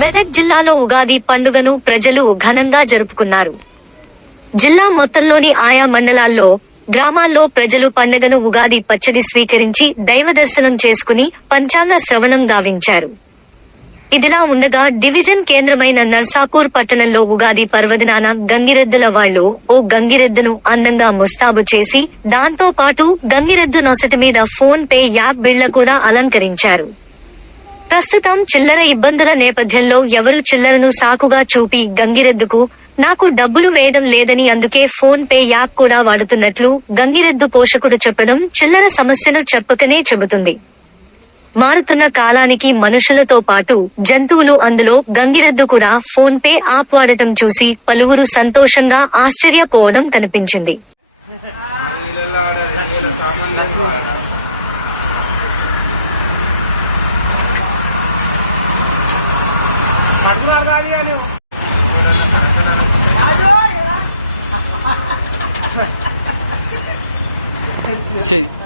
మెదక్ జిల్లాలో ఉగాది పండుగను ప్రజలు ఘనంగా జరుపుకున్నారు. జిల్లా మొత్తంలోని ఆయా మండలాల్లో గ్రామాల్లో ప్రజలు పండుగను ఉగాది పచ్చడి స్వీకరించి దైవ దర్శనం చేసుకుని పంచాంగ శ్రవణం గావించారు. ఇదిలా ఉండగా డివిజన్ కేంద్రమైన నర్సాపూర్ పట్టణంలో ఉగాది పర్వదినాన గంగిరెద్దుల వాళ్ళు ఓ గంగిరెద్దును అందంగా ముస్తాబు చేసి దాంతో పాటు గంగిరెద్దు నొసటి మీద ఫోన్ పే యాప్ బిళ్ళ కూడా అలంకరించారు. ప్రస్తుతం చిల్లర ఇబ్బందుల నేపథ్యంలో ఎవరు చిల్లరను సాకుగా చూపి గంగిరెద్దుకు నాకు డబ్బులు వేయడం లేదని అందుకే ఫోన్ పే యాప్ కూడా వాడుతున్నట్లు గంగిరెద్దు పోషకుడు చెప్పడం చిల్లర సమస్యను చెప్పకనే చెబుతుంది. మారుతున్న కాలానికి మనుషులతో పాటు జంతువులు అందులో గంగిరెద్దు కూడా ఫోన్ పే యాప్ వాడటం చూసి పలువురు సంతోషంగా ఆశ్చర్యపోవడం కనిపించింది. పడుకున్నారు